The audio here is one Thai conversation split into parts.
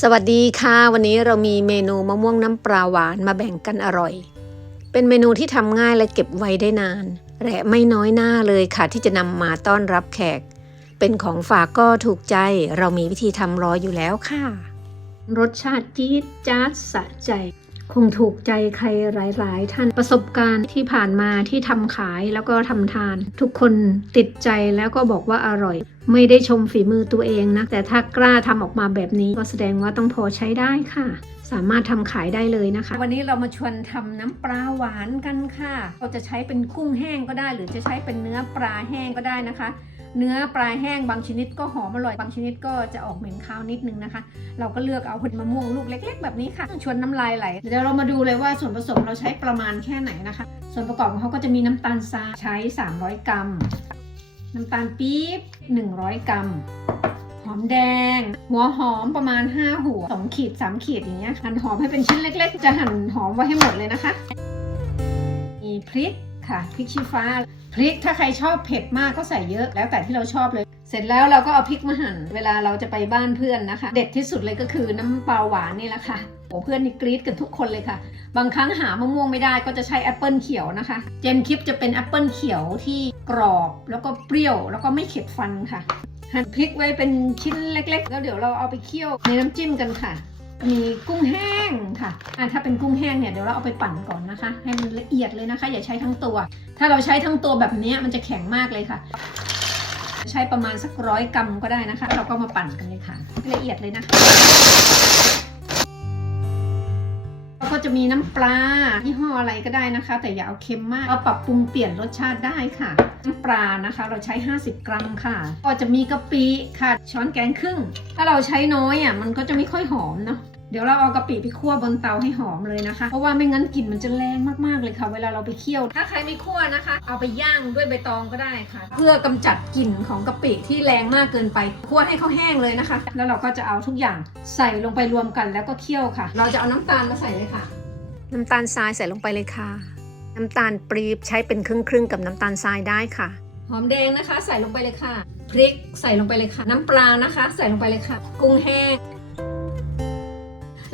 สวัสดีค่ะ วันนี้เรามีเมนูมะม่วงน้ำปลาหวานมาแบ่งกันอร่อย เป็นเมนูที่ทำง่ายและเก็บไว้ได้นาน และไม่น้อยหน้าเลยค่ะ ที่จะนำมาต้อนรับแขก เป็นของฝากก็ถูกใจ เรามีวิธีทำรออยู่แล้วค่ะ รสชาติจี๊ดจ๊าดสะใจ คงถูกใจใครหลาย ๆ ท่านประสบการณ์ที่ผ่านมาที่ทำขายแล้วก็ทำทาน ทุกคนติดใจแล้วก็บอกว่าอร่อย ไม่ได้ชมฝีมือตัวเองนะ แต่ถ้ากล้าทำออกมาแบบนี้ก็แสดงว่าต้องพอใช้ได้ค่ะ สามารถทำขายได้เลยนะคะ วันนี้เรามาชวนทำน้ำปลาหวานกันค่ะ เราจะใช้เป็นกุ้งแห้งก็ได้ หรือจะใช้เป็นเนื้อปลาแห้งก็ได้นะคะ เนื้อปลาแห้งบางชนิดก็หอมอร่อย บางชนิดก็จะออกเหม็นคาวนิดนึงนะคะ เราก็เลือกเอาผลมะม่วงลูกเล็ก ๆ แบบนี้ค่ะ ชวนน้ำลายไหล เดี๋ยวเรามาดูเลยว่าส่วนผสมเราใช้ประมาณแค่ไหนนะคะ ส่วนประกอบของเขาก็จะมีน้ำตาลทรายใช้ 300 กรัม น้ำตาลปี๊บ 100 กรัมหอมแดง หัวหอมประมาณ 5 หัว 2 ขีด 3 ขีดอย่างเงี้ยหั่นหอมให้เป็นชิ้นเล็ก ๆ จะหั่นหอมไว้ให้หมดเลยนะคะ มีพริกค่ะพริกชี้ฟ้า พริกถ้าใครชอบเผ็ดมากก็ใส่เยอะแล้วแต่ที่เราชอบเลย เสร็จแล้วเราก็เอาพริกมาหั่นเวลาเราจะไปบ้านเพื่อนนะคะ เด็ดที่สุดเลยก็คือน้ำปลาหวานนี่แหละค่ะโอ้เพื่อนนี่กรี๊ดกันทุกคนเลยค่ะ บางครั้งหามะม่วงไม่ได้ก็จะใช้แอปเปิลเขียวนะคะ เจมคลิปจะเป็นแอปเปิลเขียวที่กรอบแล้วก็เปรี้ยว แล้วก็ไม่เข็ดฟันค่ะ หั่นพริกไว้เป็นชิ้นเล็ก ๆ แล้วเดี๋ยวเราเอาไปเคี่ยวในน้ำจิ้มกันค่ะ มีกุ้งแห้งค่ะอะ ถ้าเป็นกุ้งแห้งเนี่ยเดี๋ยวเราเอาไปปั่นก่อนนะคะ ให้มันละเอียดเลยนะคะ อย่าใช้ทั้งตัว ถ้าเราใช้ทั้งตัวแบบนี้มันจะแข็งมากเลยค่ะ ใช้ประมาณสักร้อยกรัมก็ได้นะคะ เราก็มาปั่นกันเลยค่ะละเอียดเลยนะคะ ก็จะมีน้ำปลายี่ห้ออะไรก็ได้นะคะ แต่อย่าเอาเค็มมากเราปรับปรุงเปลี่ยนรสชาติได้ค่ะ น้ำปลานะคะ เราใช้ 50 กรัมค่ะ ก็จะมีกะปิค่ะช้อนแกงครึ่ง ถ้าเราใช้น้อยอะมันก็จะไม่ค่อยหอมเนาะ เดี๋ยวเราเอากะปิไปคั่วบนเตาให้หอมเลยนะคะ เพราะว่าไม่งั้นกลิ่นมันจะแรงมากๆเลยค่ะ เวลาเราไปเคี่ยว ถ้าใครไม่คั่วนะคะ เอาไปย่างด้วยใบตองก็ได้ค่ะ เพื่อกำจัดกลิ่นของกะปิที่แรงมากเกินไป คั่วให้เขาแห้งเลยนะคะ แล้วเราก็จะเอาทุกอย่างใส่ลงไปรวมกันแล้วก็เคี่ยวค่ะ เราจะเอาน้ำตาลมาใส่เลยค่ะ น้ำตาลทรายใส่ลงไปเลยค่ะ น้ำตาลปรีบใช้เป็นครึ่งๆกับน้ำตาลทรายได้ค่ะ หอมแดงนะคะ ใส่ลงไปเลยค่ะ พริกใส่ลงไปเลยค่ะ น้ำปลานะคะ ใส่ลงไปเลยค่ะ กุ้งแห้ง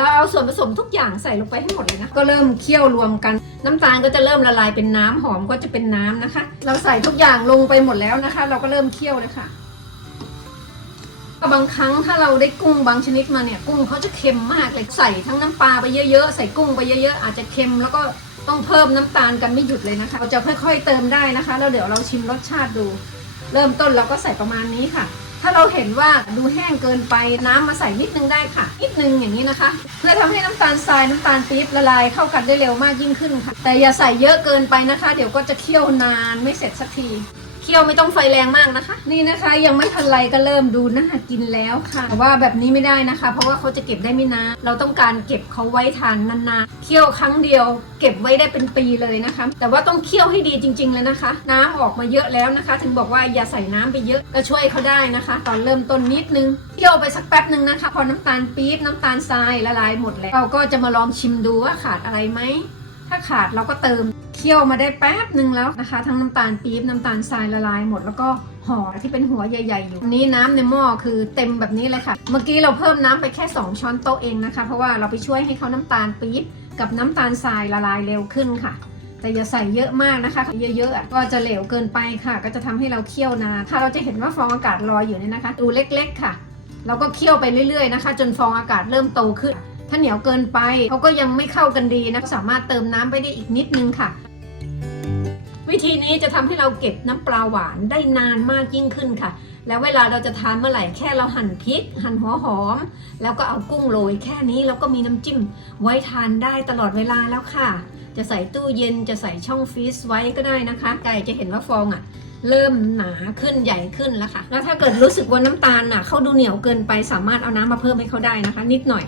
เราเอาส่วนผสมทุกอย่างใส่ลงไปให้หมดเลยนะ ก็เริ่มเคี่ยวรวมกัน น้ำตาลก็จะเริ่มละลายเป็นน้ำหอมก็จะเป็นน้ำนะคะ เราใส่ทุกอย่างลงไปหมดแล้วนะคะ เราก็เริ่มเคี่ยวเลยค่ะบางครั้งถ้าเราได้กุ้งบางชนิดมาเนี่ย กุ้งเขาจะเค็มมากเลยใส่ทั้งน้ำปลาไปเยอะๆใส่กุ้งไปเยอะๆอาจจะเค็มแล้วก็ต้องเพิ่มน้ำตาลกันไม่หยุดเลยนะคะ เราจะค่อยๆเติมได้นะคะ แล้วเดี๋ยวเราชิมรสชาติดู เริ่มต้นเราก็ใส่ประมาณนี้ค่ะ ถ้าเราเห็นว่าดูแห้งเกินไปน้ำมาใส่นิดนึงได้ค่ะ นิดนึงอย่างนี้นะคะ เพื่อทำให้น้ำตาลทรายน้ำตาลปี๊บละลายเข้ากันได้เร็วมากยิ่งขึ้นค่ะ แต่อย่าใส่เยอะเกินไปนะคะ เดี๋ยวก็จะเคี่ยวนานไม่เสร็จสักที เคี่ยวไม่ต้องไฟแรงมากนะคะ นี่นะคะยังไม่ทันไรก็เริ่มดูน่ากินแล้วค่ะแต่ว่าแบบนี้ไม่ได้นะคะ เพราะว่าเขาจะเก็บได้ไม่นานเราต้องการเก็บเขาไว้ทานนานๆเคี่ยวครั้งเดียว เก็บไว้ได้เป็นปีเลยนะคะ แต่ว่าต้องเคี่ยวให้ดีจริง ๆ เลยนะคะ น้ำออกมาเยอะแล้วนะคะ ถึงบอกว่าอย่าใส่น้ำไปเยอะก็ช่วยเขาได้นะคะ ตอนเริ่มต้นนิดนึงเคี่ยวไปสักแป๊บหนึ่งนะคะ พอน้ำตาลปี๊บน้ำตาลทรายละลายหมดแล้วเราก็จะมาลองชิมดูว่าขาดอะไรไหม ถ้าขาดเราก็เติมเคี่ยวมาได้แป๊บหนึ่งแล้วนะคะ ทั้งน้ำตาลปี๊บน้ำตาลทรายละลายหมดแล้วก็ห่อที่เป็นหัวใหญ่ๆอยู่นี้น้ำในหม้อคือเต็มแบบนี้เลยค่ะ เมื่อกี้เราเพิ่มน้ำไปแค่ 2 ช้อนโต๊ะเองนะคะ เพราะว่าเราไปช่วยให้เขาน้ำตาลปี๊บกับน้ำตาลทรายละลายเร็วขึ้นค่ะ แต่อย่าใส่เยอะมากนะคะ เยอะๆก็จะเหลวเกินไปค่ะ ก็จะทำให้เราเคี่ยวนานถ้าเราจะเห็นว่าฟองอากาศลอยอยู่เนี่ยนะคะ ดูเล็ก ๆ ค่ะ เราก็เคี่ยวไปเรื่อยๆนะคะ จนฟองอากาศเริ่มโตขึ้น ถ้าเหนียวเกินไปเขาก็ยังไม่เข้ากันดีนะสามารถเติมน้ำไปได้อีกนิดนึงค่ะ วิธีนี้จะทำให้เราเก็บน้ำปลาหวานได้นานมากยิ่งขึ้นค่ะ แล้วเวลาเราจะทานเมื่อไหร่แค่เราหั่นพริก หั่นหัวหอม แล้วก็เอากุ้งโรยแค่นี้แล้วก็มีน้ำจิ้ม ไว้ทานได้ตลอดเวลาแล้วค่ะ จะใส่ตู้เย็นจะใส่ช่องฟรีซไว้ก็ได้นะคะไก่จะเห็นว่าฟองอะเริ่มหนาขึ้นใหญ่ขึ้นแล้วค่ะ แล้วถ้าเกิดรู้สึกว่าน้ำตาลน่ะเขาดูเหนียวเกินไปสามารถเอาน้ำมาเพิ่มให้เขาได้นะคะ นิดหน่อย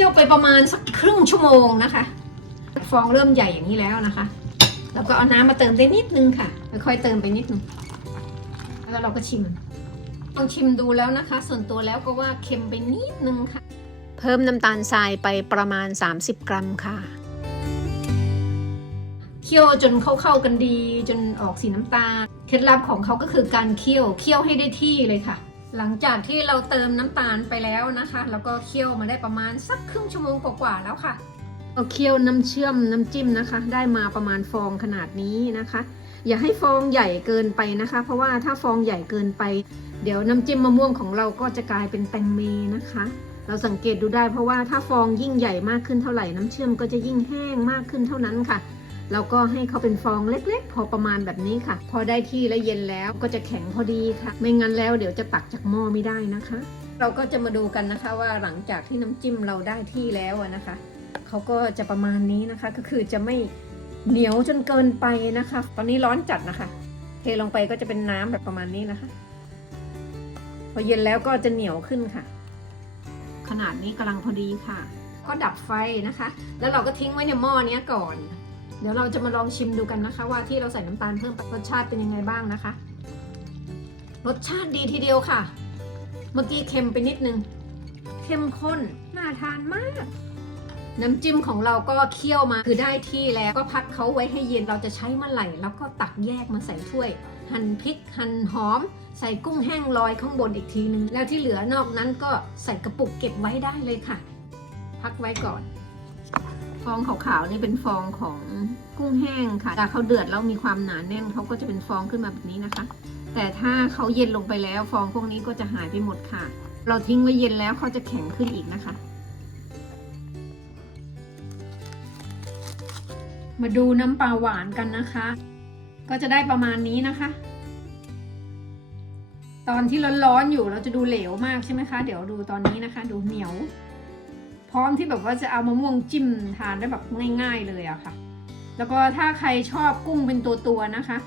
คี่ยวไปประมาณสักครึ่งชั่วโมงนะคะ ฟองเริ่มใหญ่อย่างนี้แล้วนะคะแล้วก็เอาน้ำมาเติมได้นิดนึงค่ะค่อยๆเติมไปนิดนึง แล้วเราก็ชิมลองชิมดูแล้วนะคะ ส่วนตัวแล้วก็ว่าเค็มไปนิดนึงค่ะ เพิ่มน้ำตาลทรายไปประมาณ 30 กรัมค่ะเคี่ยวจนเข้าเข้ากันดี จนออกสีน้ำตาล เคล็ดลับของเขาก็คือการเคี่ยวเคี่ยวให้ได้ที่เลยค่ะ หลังจากที่เราเติมน้ำตาลไปแล้วนะคะ แล้วก็เคี่ยวมาได้ประมาณสักครึ่งชั่วโมงกว่าๆแล้วค่ะเราเคี่ยวน้ำเชื่อมน้ำจิ้มนะคะ ได้มาประมาณฟองขนาดนี้นะคะ อย่าให้ฟองใหญ่เกินไปนะคะ เพราะว่าถ้าฟองใหญ่เกินไป เดี๋ยวน้ำจิ้มมะม่วงของเราก็จะกลายเป็นแตงเมนะคะ เราสังเกตดูได้เพราะว่าถ้าฟองยิ่งใหญ่มากขึ้นเท่าไหร่น้ำเชื่อมก็จะยิ่งแห้งมากขึ้นเท่านั้นค่ะ เราก็ให้เขาเป็นฟองเล็กๆ พอประมาณแบบนี้ค่ะ พอได้ที่และเย็นแล้วก็จะแข็งพอดีค่ะ ไม่งั้นแล้วเดี๋ยวจะตักจากหม้อไม่ได้นะคะ เราก็จะมาดูกันนะคะว่าหลังจากที่น้ำจิ้มเราได้ที่แล้วนะคะเขาก็จะประมาณนี้นะคะก็คือจะไม่เหนียวจนเกินไปนะคะ ตอนนี้ร้อนจัดนะคะ เทลงไปก็จะเป็นน้ำแบบประมาณนี้นะคะ พอเย็นแล้วก็จะเหนียวขึ้นค่ะ ขนาดนี้กำลังพอดีค่ะ ก็ดับไฟนะคะ แล้วเราก็ทิ้งไว้ในหม้อนี้ก่อน เดี๋ยวเราจะมาลองชิมดูกันนะคะ ว่าที่เราใส่น้ำตาลเพิ่มรสชาติเป็นยังไงบ้างนะคะ รสชาติดีทีเดียวค่ะ เมื่อกี้เค็มไปนิดนึงเข้มข้นน่าทานมาก น้ำจิ้มของเราก็เคี่ยวมาคือได้ที่แล้วก็พักเขาไว้ให้เย็นเราจะใช้เมื่อไหร่แล้วก็ตักแยกมาใส่ถ้วย หั่นพริกหั่นหอม ใส่กุ้งแห้งลอยข้างบนอีกทีนึง แล้วที่เหลือนอกนั้นก็ใส่กระปุกเก็บไว้ได้เลยค่ะ พักไว้ก่อน องขาวๆนี่เป็นฟองของกุ้งแห้งค่ะถ้าเขาเดือดแล้วมีความหนาแน่นเขาก็จะเป็นฟองขึ้นมาแบบนี้นะคะ แต่ถ้าเขาเย็นลงไปแล้วฟองพวกนี้ก็จะหายไปหมดค่ะ เราทิ้งไว้เย็นแล้วเขาจะแข็งขึ้นอีกนะคะ มาดูน้ำปลาหวานกันนะคะ ก็จะได้ประมาณนี้นะคะ ตอนที่ร้อนๆอยู่เราจะดูเหลวมากใช่ไหมคะ เดี๋ยวดูตอนนี้นะคะ ดูเหนียว พร้อมที่แบบว่าจะเอามะม่วงจิ้มทานได้แบบง่าย ๆเลยอะค่ะ แล้วก็ถ้าใครชอบกุ้งเป็นตัวๆนะคะ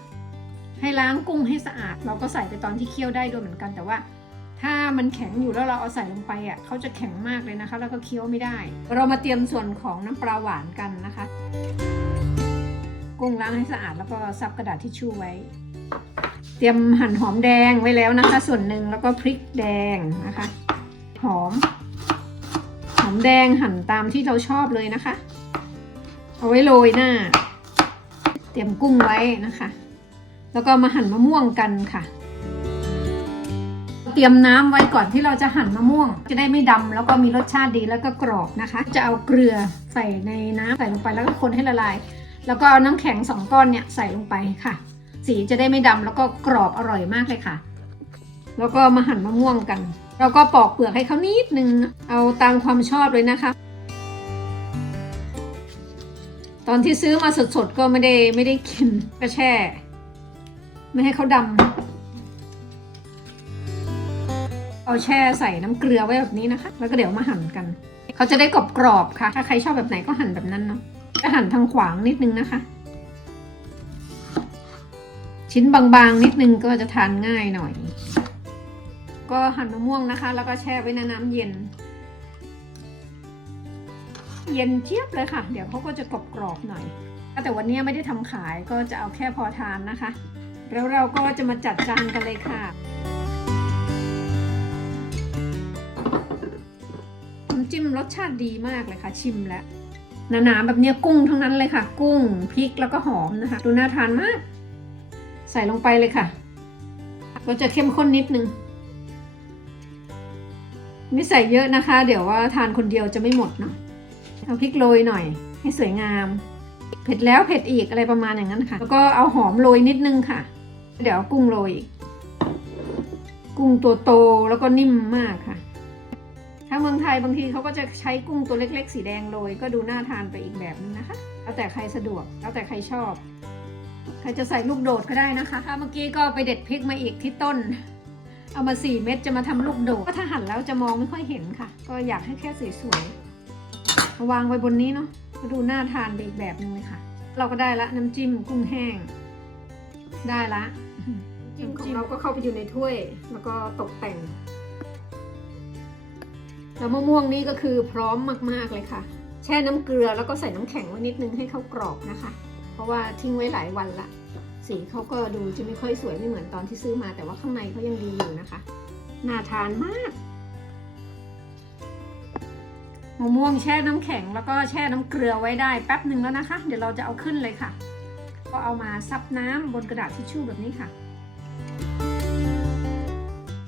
ให้ล้างกุ้งให้สะอาด เราก็ใส่ไปตอนที่เคี่ยวได้ด้วยเหมือนกันแต่ว่าถ้ามันแข็งอยู่แล้วเราเอาใส่ลงไปอะเขาจะแข็งมากเลยนะคะ แล้วก็เคี้ยวไม่ได้ เรามาเตรียมส่วนของน้ำปลาหวานกันนะคะ กุ้งล้างให้สะอาดแล้วก็ซับกระดาษทิชชู่ไว้ เตรียมหั่นหอมแดงไว้แล้วนะคะ ส่วนหนึ่งแล้วก็พริกแดงนะคะ หอมหอม แดงหั่นตามที่เราชอบเลยนะคะ เอาไว้โรยหน้า เตรียมกุ้งไว้นะคะ แล้วก็มาหั่นมะม่วงกันค่ะ เตรียมน้ำไว้ก่อนที่เราจะหั่นมะม่วง จะได้ไม่ดำแล้วก็มีรสชาติดีแล้วก็กรอบนะคะ จะเอาเกลือใส่ในน้ำใส่ลงไปแล้วก็คนให้ละลาย แล้วก็เอาน้ำแข็งสองก้อนเนี่ยใส่ลงไปค่ะ สีจะได้ไม่ดำแล้วก็กรอบอร่อยมากเลยค่ะ แล้วก็มาหั่นมะม่วงกัน เราก็ปอกเปลือกให้เขานิดนึง เอาตามความชอบเลยนะคะ ตอนที่ซื้อมาสดๆก็ไม่ได้ไม่ได้กินก็แช่ ไม่ให้เขาดำเอาแช่ใส่น้ำเกลือไว้แบบนี้นะคะ แล้วก็เดี๋ยวมาหั่นกัน เขาจะได้กรอบกรอบๆค่ะ ถ้าใครชอบแบบไหนก็หั่นแบบนั้นเนาะจะหั่นทางขวางนิดนึงนะคะ ชิ้นบางๆนิดนึงก็จะทานง่ายหน่อย ก็หั่นมะม่วงนะคะ แล้วก็แช่ไว้ในน้ำเย็น เย็นเจี๊ยบเลยค่ะ เดี๋ยวเขาก็จะกรอบๆหน่อย แต่วันนี้ไม่ได้ทำขายก็จะเอาแค่พอทานนะคะ แล้วเราก็จะมาจัดจานกันเลยค่ะน้ำจิ้มรสชาติดีมากเลยค่ะ ชิมแล้วหนาๆแบบเนี้ยกุ้งทั้งนั้นเลยค่ะ กุ้งพริกแล้วก็หอมนะคะ ดูน่าทานมาก ใส่ลงไปเลยค่ะ ก็จะเข้มข้นนิดนึง ไม่ใส่เยอะนะคะ เดี๋ยวว่าทานคนเดียวจะไม่หมดเนาะเอาพริกโรยหน่อย ให้สวยงาม เผ็ดแล้วเผ็ดอีกอะไรประมาณอย่างนั้นค่ะ แล้วก็เอาหอมโรยนิดนึงค่ะ เดี๋ยวกุ้งโรยกกุ้งตัวโตแล้วก็นิ่มมากค่ะ ถ้าเมืองไทยบางทีเขาก็จะใช้กุ้งตัวเล็ก ๆ สีแดงโรยก็ดูน่าทานไปอีกแบบนึงนะคะแล้วแต่ใครสะดวกแล้วแต่ใครชอบ ใครจะใส่ลูกโดดก็ได้นะคะ ถ้าเมื่อกี้ก็ไปเด็ดพริกมาอีกที่ต้น เอามาสี่เม็ดจะมาทำลูกโดดก็ถ้าหั่นแล้วจะมองไม่ค่อยเห็นค่ะ ก็อยากให้แค่สวยๆเอาวางไว้บนนี้เนาะดูน่าทานไปอีกแบบนึงเลยค่ะ เราก็ได้ละน้ำจิ้มกุ้งแห้ง ได้ละจิ้มของเราก็เข้าไปอยู่ในถ้วย แล้วก็ตกแต่ง แล้วมะม่วงนี่ก็คือพร้อมมากๆเลยค่ะ แช่น้ำเกลือแล้วก็ใส่น้ำแข็งไว้นิดนึงให้เขากรอบนะคะ เพราะว่าทิ้งไว้หลายวันละ สีเขาก็ดูจะไม่ค่อยสวยไม่เหมือนตอนที่ซื้อมา แต่ว่าข้างในเขายังดีอยู่นะคะ น่าทานมากมะม่วงแช่น้ำแข็งแล้วก็แช่น้ำเกลือไว้ได้แป๊บหนึ่งแล้วนะคะ เดี๋ยวเราจะเอาขึ้นเลยค่ะ ก็เอามาซับน้ำบนกระดาษทิชชู่แบบนี้ค่ะ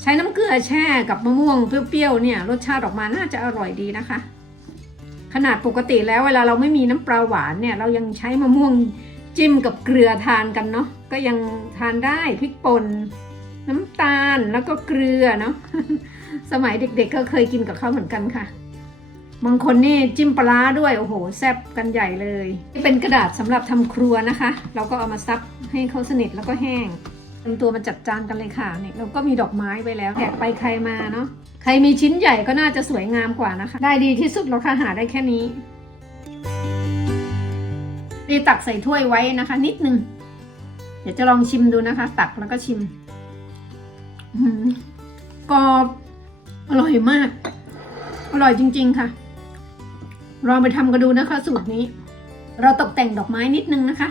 ใช้น้ำเกลือแช่กับมะม่วงเปรี้ยวๆเนี่ยรสชาติออกมาน่าจะอร่อยดีนะคะ ขนาดปกติแล้วเวลาเราไม่มีน้ำปลาหวานเนี่ยเรายังใช้มะม่วง จิ้มกับเกลือทานกันเนาะก็ยังทานได้พริกป่นน้ำตาลแล้วก็เกลือเนาะสมัยเด็กๆก็เคยกินกับเขาเหมือนกันค่ะ บางคนนี่จิ้มปลาด้วยโอ้โหแซ่บกันใหญ่เลยเป็นกระดาษสำหรับทำครัวนะคะ เราก็เอามาซับให้เขาสนิทแล้วก็แห้งทำตัวมาจัดจานกันเลยค่ะนี่เราก็มีดอกไม้ไว้แล้วแขกไปใครมาเนาะใครมีชิ้นใหญ่ก็น่าจะสวยงามกว่านะคะ ได้ดีที่สุดแล้วค่ะหาได้แค่นี้ นี่ตักใส่ถ้วยไว้นะคะ นิดนึง เดี๋ยวจะลองชิมดูนะคะ ตักแล้วก็ชิมกรอบอร่อยมาก อร่อยจริง ๆ ค่ะ ลองไปทำกันดูนะคะ สูตรนี้ เราตกแต่งดอกไม้นิดนึงนะคะ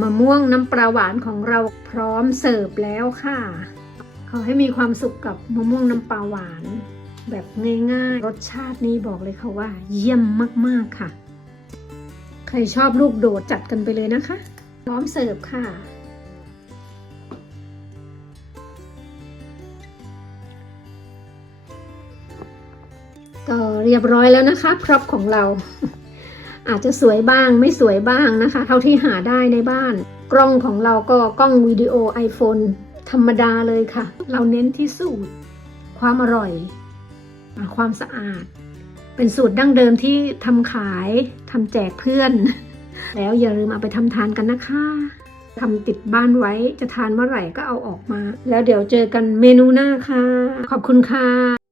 มะม่วงน้ำปลาหวานของเราพร้อมเสิร์ฟแล้วค่ะ ขอให้มีความสุขกับมะม่วงน้ำปลาหวาน แบบง่ายๆ รสชาตินี้บอกเลยค่ะว่า เยี่ยมมากๆค่ะ ใครชอบลูกโดดจัดกันไปเลยนะคะ พร้อมเสิร์ฟค่ะ ก็เรียบร้อยแล้วนะคะ พร็อพของเรา อาจจะสวยบ้างไม่สวยบ้างนะคะ เท่าที่หาได้ในบ้าน กล้องของเราก็กล้องวิดีโอ iPhone ธรรมดาเลยค่ะ เราเน้นที่สูตรความอร่อย ความสะอาด เป็นสูตรดั้งเดิมที่ทำขายทำแจกเพื่อน แล้วอย่าลืมเอาไปทำทานกันนะคะทำติดบ้านไว้จะทานเมื่อไหร่ก็เอาออกมา แล้วเดี๋ยวเจอกันเมนูหน้าค่ะ ขอบคุณค่ะ